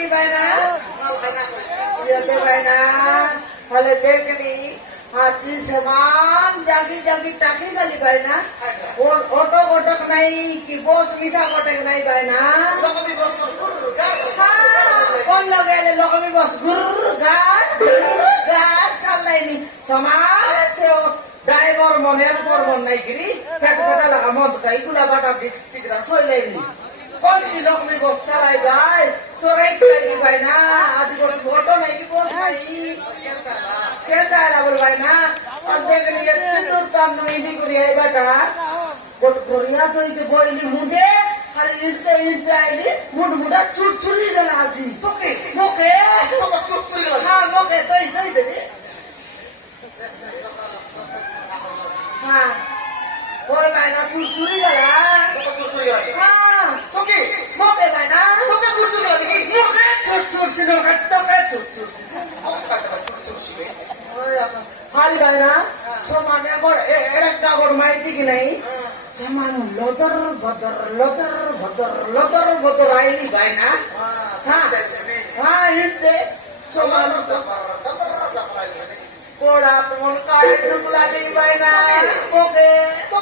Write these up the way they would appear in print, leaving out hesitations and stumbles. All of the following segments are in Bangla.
কি ভাই না যেতে ভাই না হলে দেখলি হাজি সমান জাগি জাগি টাকি গালি ভাই না অটো গোটক নাই কি বস মিশা গোটক নাই ভাই না কোন লগাইলে লগমি বস গুর গার চালাইনি সমান সে ড্রাইভার মনের পরবন নাই গিরি পেট পেটা লাগা মদ খাই গুলা বাটা টিকরা সইলাইনি কোন কি লগমি বস চালাই ভাই তোরাই খাই ভাই না আদি করে অটো নাই কি বস নাই কেতা আলা বল ভাই না আর দেখলি এত দূর তাম নই দি করি আই বাটা গোট করিয়া তো এই যে বইলি মুডে আর ইঁটতে আইলি মুড মুডা চুরচুরি গেল আজি তোকে মোকে তোমার চুরচুরি গেল হ্যাঁ মোকে দই দেবি হ্যাঁ ওই ভাই না চুরচুরি গেল চুরচুরি গেল হ্যাঁ তোকে মোকে ভাই না তোকে চুরচুরি গেল মোকে চুরচুরছি তোকে চুরচুরছি মোকে কাটবা চুরচুরছি ওই হাল ভাই না সমানে গড় একটা গড় মাইতি কি নাই সমান লদর বদর আইলি ভাই না হ্যাঁ ইঁটতে সমান কোড়া তোমার কারে দুগলা নেই ভাই না তোকে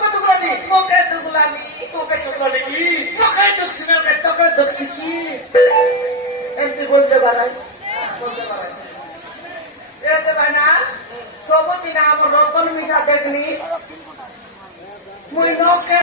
দুগলা নি কি তোকে দুগছি না তোকে দুগছি কি এমনি বলতে পারাই এতে ভাই না সবদিন আমার রতন মিশা দেখলি মুই নকে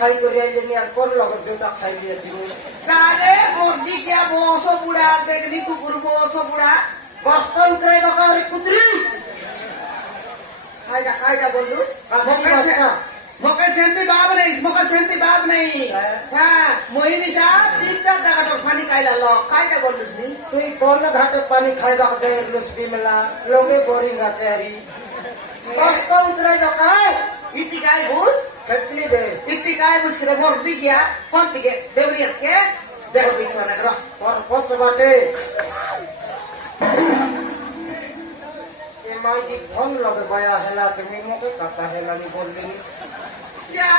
খাই করে আইলেনি আর কোন লগত যেটা খাই দিয়েছি কারে মুরগি কে বস বুড়া দেখলি কুকুর বস বুড়া বস্তা উতরাই বাকা রে কুতরি খাইটা বন্ধু মকে সেন্তি বাপ নাই হ্যাঁ মহিনী সাহেব 3-4 টাকা তোর পানি খাইলা ল খাইটা বললিস নি তুই কোন ঘাটে পানি খাইবা যায় লুসবি মেলা লগে বোরিং আচারি বস্তা উতরাই বাকা ইতি গাই বুঝ खटली दे इतनी काय मुश्किल मोर भी गया कौन तिके देवरियत के देखो बिछवाना करो और पच बाटे ये माई जी फोन लगे बया हैला तुम मोके काटा हैला नी बोल देनी क्या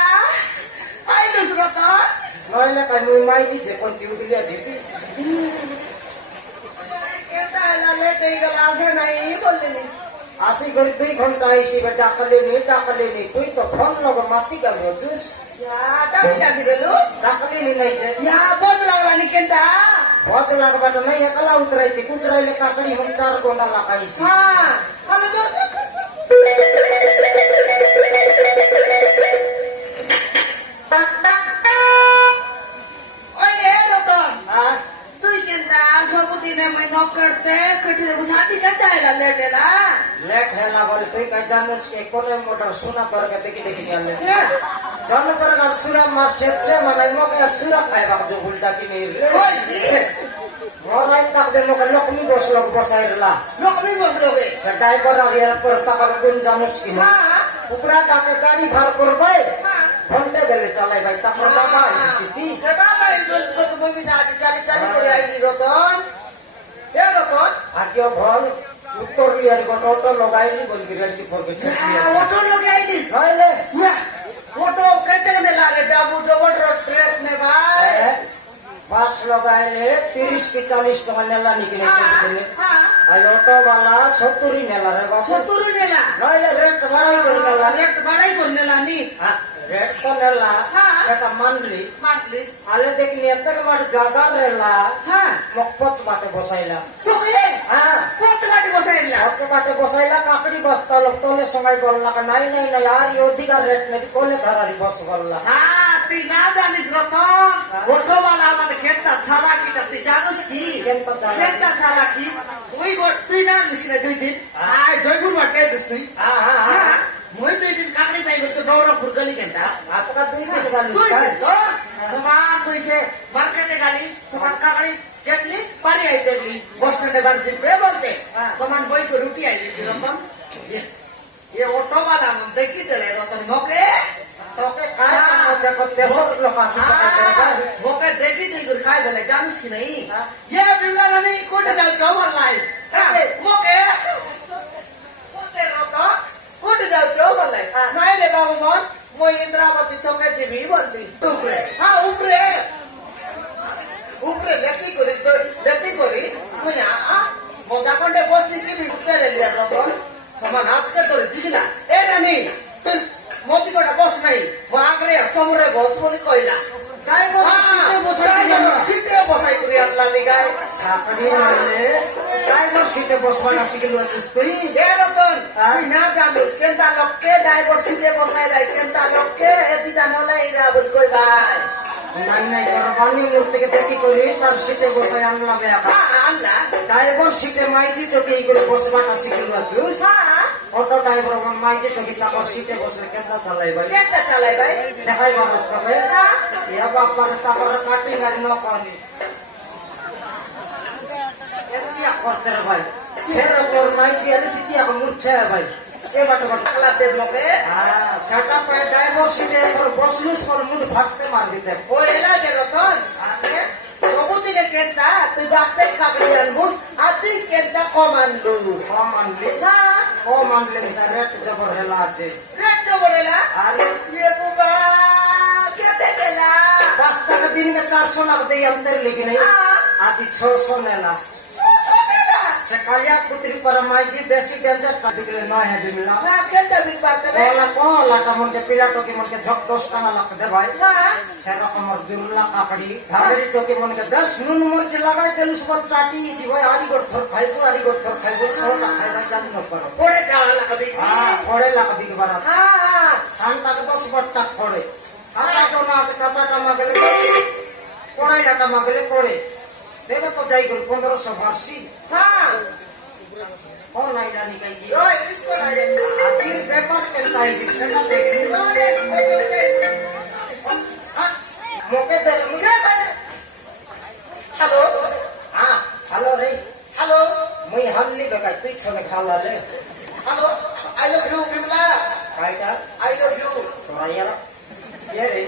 आई लुसरता नयले काय मुई माई जी जे कोन ती उदिलिया जीपी केता हैला लेट ही गला से नहीं बोल देनी आशी गरी 2 घंटा आईसी बे डाकले नी तुई तो फोन लग माती गल रोजुस या डाकी देलु डाकले नी नहीं छे या बोझ लागला नी केंता बोझ लागबाट नहीं एकला उतराई थी कुतराईले काकड़ी हम 4 गोंडा लगाईसी हां हले दूर ओए रे रतन हां तुई केंता सबदिने मैं नकरते कटिरे गुसाती केंता हैला लेटेला लेट है ना बोले तुई कह जानस के कोने मोटर सुना कर के देखी आले जन पर का सुरा मार छे माने मोके सुरा खाइबा जो उल्टा की नहीं रे मोराई तक दे मोके लक्ष्मी बस लोग बसाइरला लक्ष्मी बस लोगे सटाई पर आगे पर तकर कोन जानस की हां उपरा टाके गाड़ी भार करबे घंटे देले चलाई भाई तक दादा सिटी सेटा भाई तो तुम भी चाली करे आई रतन ए रतन आज्ञा भल उत्तर बिहार ऑटो लगाइली बोल के रेंटी पर के ऑटो लगाइली हाले ऑटो कहते ने लारे डाबू डबल रोड ट्रेन में भाई बस लगाइले 30 के 40 टका नेला निकले हां हां ऑटो वाला 70 नेला रे 70 नेला नाइले रेट भाड़ाई करनेला नी রেট তো নেলা হ্যাঁ। সেটা মানলি মাতলিস আলে দেখলি এত মার জায়গা রেলা হ্যাঁ মকপচ বাটে বসাইলা তোকে হ্যাঁ কত বাটি বসাইলা পচ বাটে বসাইলা কাকড়ি বস্তা লোক তোলে সময় বললা নাই নাই নাই আর এই অধিকার রেট নেই কোলে ধরারি বস বললা হ্যাঁ তুই না জানিস রতন অটোওয়ালা আমাদের খেতা ছাড়া কিটা তুই জানিস কি কেনতা চালাকি? খেতা ছাড়া কি ওই তুই না আনিস না 2 দিন আয় জয়পুর বাটে দিস তুই হ্যাঁ হ্যাঁ হ্যাঁ মই 2 দিন কাকড়ি পাই করতে নবরঙ্গপুর গলি কেনটা আপনার 2 দিন গালি তুই তো সমান কইছে মার্কেটে গালি সমান কাকড়ি কেটলি পারি আই দেখলি বস স্ট্যান্ডে গাড়ি জিপে বলতে সমান বই করে রুটি আই দিছি রতন এ অটোওয়ালা মন দেখি দিলে রতন মোকে তোকে কায় দেখো দেশর লোক আছে মোকে দেখি তুই করে খাই বলে জানিস কি নাই ये बिल्ला नहीं कोट जाओ चौवन लाई मोके कोटे रतो कोट जाओ चौवन लाई नहीं रे बाबू मोन মই इंद्रावती चौके जीबी बोलती ऊपरे हां ऊपरे ऊपरे लेती करी मुया मोदा कोंडे बसी जीबी उतरे लिया रतन समान हाथ के तोरे जिगिला ए नानी तुम मोती कोटा बस नहीं मो आगरे चमरे बस बोली কইলা গায় সিটে বসাই করি আল্লাহ নি গায় ছাকড়ি মারলে ড্রাইভার সিটে বসবা না শিখলো আছিস তুই এ রতন তুই না জানিস কেনটা লোককে ড্রাইভার সিটে বসাই দেয় কেনটা লোককে এদিটা নলে ইরা বল কই ভাই নাই নাই তোর বানি মোড় থেকে দেখি করি তার সিটে বসাই আনলাম একা আল্লাহ ড্রাইভার সিটে মাইজি তোকে এই করে বসবাটা শিখলো আছিস হ্যাঁ অটো ড্রাইভার মাইজি তোকে তারপর সিটে বসলে কেনটা চালাই ভাই কেনটা চালাই ভাই দেখাই বাবা তবে ইয়া বাবার তারপর কাটিং আর নকনি এতিয়া করতে রে ভাই সেরকম মাইজি আর সিটি এখন মুরছে ভাই এ বাটা বাটা আল্লাহ দেব লোকে হ্যাঁ সেটা পাই ড্রাইভার সিটে তোর বসলুস পর মুড ফাটতে মারবি তে ও এলা যে রতন আরে সবুদিনে কেনটা তুই বাসতে কাকড়ি আনবুস আর তুই কেনটা কমান্ডু কম আনলি হ্যাঁ কম আনলে মিশা রেট জবর হেলা আছে রেট বলেলা আরে ये बुबा কেতে গেলা 5 টাকা দিন কে 400 লাখ দেই अंदर लेकिन नहीं आदि 600 नेला से कालिया पुत्री पर माइजी बेसी डेंजर का बिगले ना है बिमला না কেতে বিক পারতে রে कोला कोला टा मन के पिला टोकी मन के झक 10 टाना लाख दे भाई না से रकम और जुरला काकड़ी धागरी टोकी मन के 10 नुन मिर्च लगाई देलुस पर चाटी जी भाई आरी गोट थर खाइबो आरी गोट थर खाइबो छोटा खाइबा जान न करो পড়ে ডালা কবি हां पड़े लाख बिग बार হ্যাঁ शांता के 10 बट्टा पड़े काचा जोना আছে কাঁচাটা মাগলে কোড়াইলাটা মাগলে কোড়ে দেবে তো যাই গল 1500 ভার্সি হ্যাঁ কোন আইলা নিকাই দি ওই ইসকো না যায় আজির ব্যাপার কেনটা আইছি সেটা দেখি মোকে দে হ্যালো হ্যাঁ হ্যালো রে হ্যালো মুই হাল্লি বেকাই তুই ছনে খাওয়া লে hello I love you Bimla কাইটা আই লাভ ইউ তোরা ইয়ারা কে রে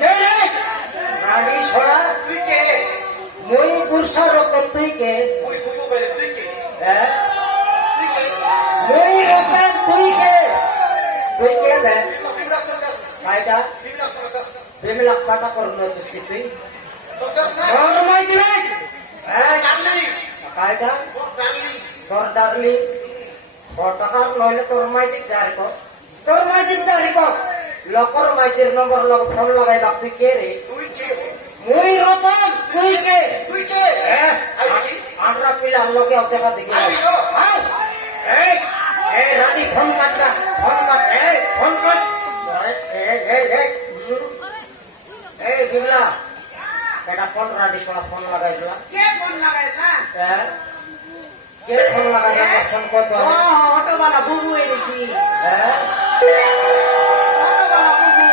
কে রে গাড়ি ছড়া তুই কে মুই পুরসা রতন তুই কে ওই বুবু বলে তুই কে হ্যাঁ তুই কে মুই রতন তুই কে বে বিমলা চলদাস কাইটা বিমলা চলদাস বেমিলা কাটা করলো তো তুই চলদাস না নরমাই দিবে এই ডার্লিং কাইটা ডার্লিং তোর ডার্লি টাকা নইলে তোর মাইজিক জারি কর তোর মাইজিক জারি কর লোকর মাইজির নম্বর লগ ফোন লাগাই বাপ তুই কে রে তুই কে মুই রতন তুই কে তুই কে আমরা পিলা লোকে দেখা দেখি এই এই রানী ফোন কাটটা ফোন কাট এই ফোন কাট এই বিমলা এটা ফোন রানী সোনা ফোন লাগাই দিলা কে ফোন লাগাইলা কে ফোন লাগাই পছন্দ করতো ও অটোওয়ালা বুবু এনেছি হ্যাঁ অটোওয়ালা বুবু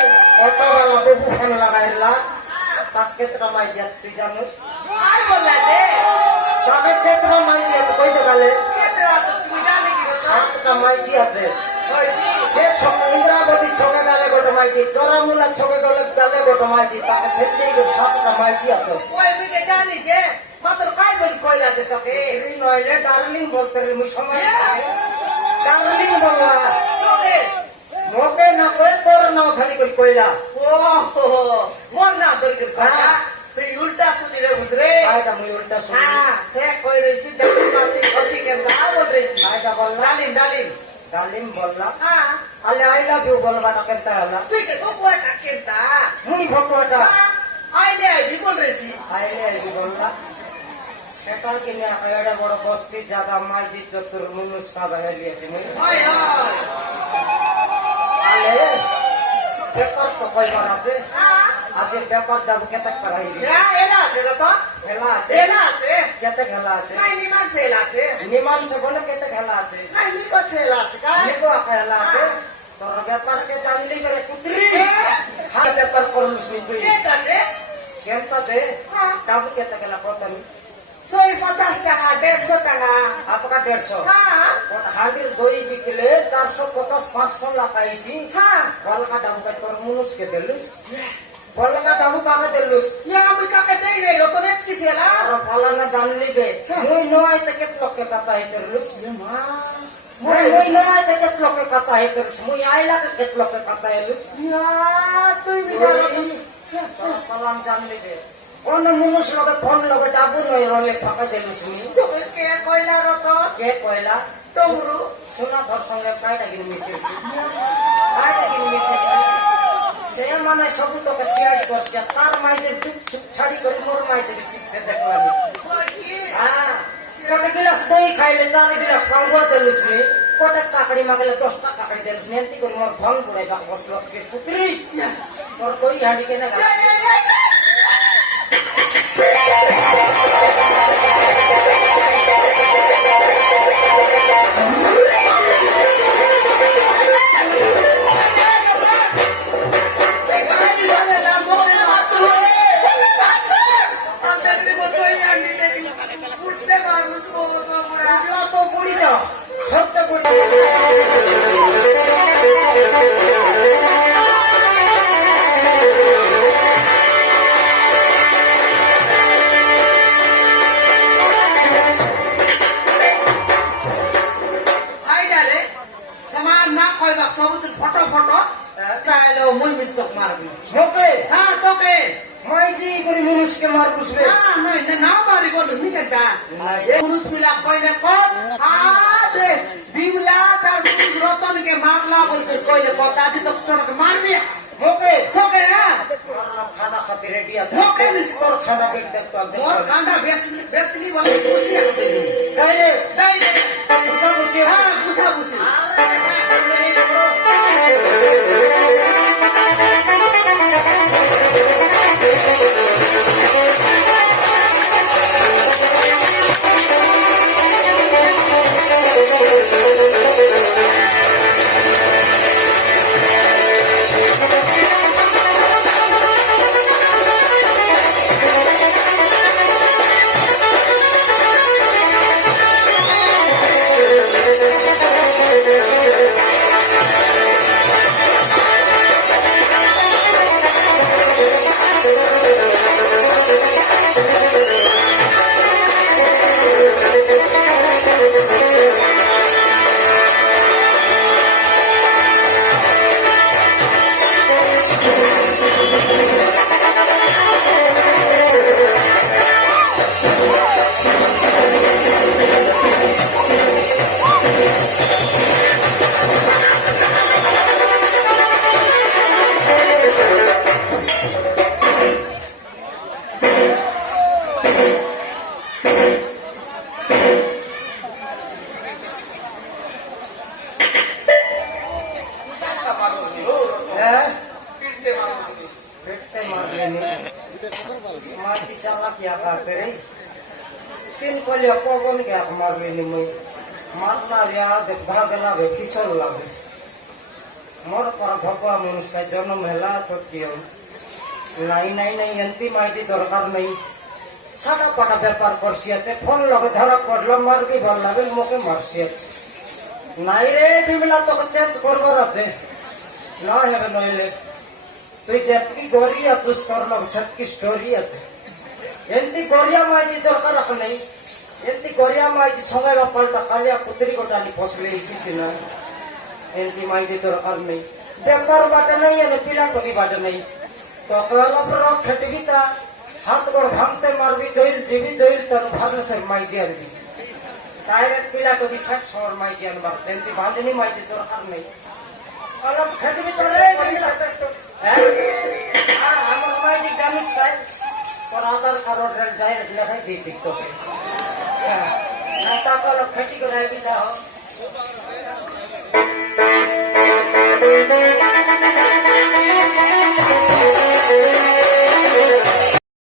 অটোওয়ালা বাবু ফোন লাগাই দিলা তাকে কেতটা মাই তুই জানিস আর বললা যে তাকে কেতটা মাইজি আছে কইতে গেলে কেতরা তো তুমি জানি কি 7টা মাইজি আছে ওই সে ইন্দ্রাবতী ছকে গেলে গোটা মাইজি চরামুলা ছকে গেলে গোটা মাইজি তাকে সেটাই 7টা মাইজি আছে ওই মিকে জানি যে মাত্র কাই বলি কইলা যে তোকে এই নইলে ডার্লিং বলতে রে মুই সময় ডার্লিং বললা তোকে মোকে না কই তোর নাও ধরি কই কইলা ও মোর না দরকার কথা তুই উল্টা শুনি রে বুঝরে আইটা মুই উল্টা শুনি হ্যাঁ সে কই রইছি ডালি মাছি অছি কেন দা বল রইছি আইটা বললা ডালিম ডালিম ডালিম বললা হ্যাঁ আলে আই লাভ ইউ বলবাটা কেনতা হলা তুই কে বকুয়াটা কেনতা মুই ভটুয়াটা আইলে আইবি বল রেছি আইলে আইবি বললা সেটা কিনে এড়ে বড় বস্তি জায়গা মাঝি চতুর মুনুষ কাবা হেলিয়েছে মুই হয় হয় আলে ব্যাপার তো কয়বার আছে হ্যাঁ আজকে ব্যাপার যাবো কেতে করাইলি এলা আছে রে তো খেলা আছে এলা আছে কেতে খেলা আছে নাই নিমান সেল আছে নিমাংসে বলে কেতে খেলা আছে নাই নিকো সেল আছে কা নিকো খেলা আছে তোর ব্যাপারকে জানলি বেরে কুতরি হা ব্যাপার করলুস নি তুই কে কাটে কেনতা দে হ্যাঁ ডাবু কেতে খেলা কতনি 150 টাকা 150 টাকা आपका 150 হ্যাঁ और हांडिर दही बिकले 450 500 लाखाइसी হ্যাঁ बल का डाबू का तोर मुनुस के देलुस बल का डाबू का देलुस ইয়া আমি কাকে দেই রে রতনে কি সেলা और फलाना जान लीबे मुई नो आय ते केत लोग के कथा है तेरलुस মা मुई नो आय ते केत लोग के कथा है तेरलुस मुई आइला के केत लोग के कथा है लुस ইয়া তুই বিচারা फलाना जान लीबे কোন মুনুস লগে ফোন লগে ডাবু নই রলে ফাকা দেলুস নি তোকে কে কইলা রত কে কইলা টমরু সোনা ধর সঙ্গে কাইটা গিনি মিশে কাইটা গিনি মিশে সে মানে সবু তোকে সিয়ারি করছে তার মাইতে চুপ চুপ ছাড়ি করে মোর মাইতে শিখছে দেখলাম কই কি হ্যাঁ কোটে গিলাস দই খাইলে 4 গিলাস পাঙ্গো দেলুস নি কোটে কাকড়ি মাগলে 10 টা কাকড়ি দেলুস নি এন্তি করে মোর ধন বুড়াই বাক বসলো সে পুত্রি তোর কই হাঁড়ি কেনে গা তো বুড়ি যাও ছোট্ট বুড়ি ফটো ফটো তাহলে মুই মিস্টক মারবি মোকে হ্যাঁ তোকে মাইজি করে মুনুষকে মার বুঝবে না মারি বলুস নি কেনটা পুরুষ মিলা কইলে কর দে বিমলা তার পুরুষ রতনকে মারলা বলতে কইলে কথা দি তো তোকে মারবি মোকে তোকে হ্যাঁ খানা খাতে রেডি আছে মোকে মিস তোর খানা পেট দেখতো মোর কান্ডা বেতলি বলে খুশি হতে ডাইরে দাই দে বুঝা বুঝি হ্যাঁ বুঝা বুঝি माटी चाला क्या खाते रे तीन कोली पवन क्या मार लेनी मैं मारना रिया देख भागना बे फिसल लागे मोर पर भगवा मनुष्य का जन्म हेला तो क्यों नहीं नहीं नहीं एंती माइजी दरकार नहीं साडा पाटा व्यापार करसी আছে ফোন লগে ধরা পড়লো মারবি ভাল লাগে মোকে মারছি আছে নাই রে বিমলা তোকে চেঞ্জ করবার আছে না হবে নইলে তুই যেতকি গরিয়া তুই তোর লোক সেতকি স্টোরি আছে এমতি গরিয়া মাইজি দরকার রাখ নেই এমতি গরিয়া মাইজি সঙ্গে বা পাল্টা কালিয়া পুত্রি গোটালি ফসলে ইসিছি না এমতি মাইজি দরকার নেই ব্যাপার বাটে নেই এনে পিলা টলি বাটে নেই তোকে অলপ রক খেটবি তা হাত গোড় ভাঙতে মারবি জইল জিবি জইল তোর ভাবলে সে মাইজি আরবি ডাইরেক্ট পিলাটো বিশ্বাস সর মাইজি আনবার যেমতি বাঁধনি মাইজি দরকার নেই অলপ খেটবি তো রে হ্যাঁ আমার মাইজি জানিস তাই তোর আধার কার্ড ডাইরেক্ট লেখাই দিয়ে ঠিক তোকে হ্যাঁ না তা অলপ খেটি করে আইবি তা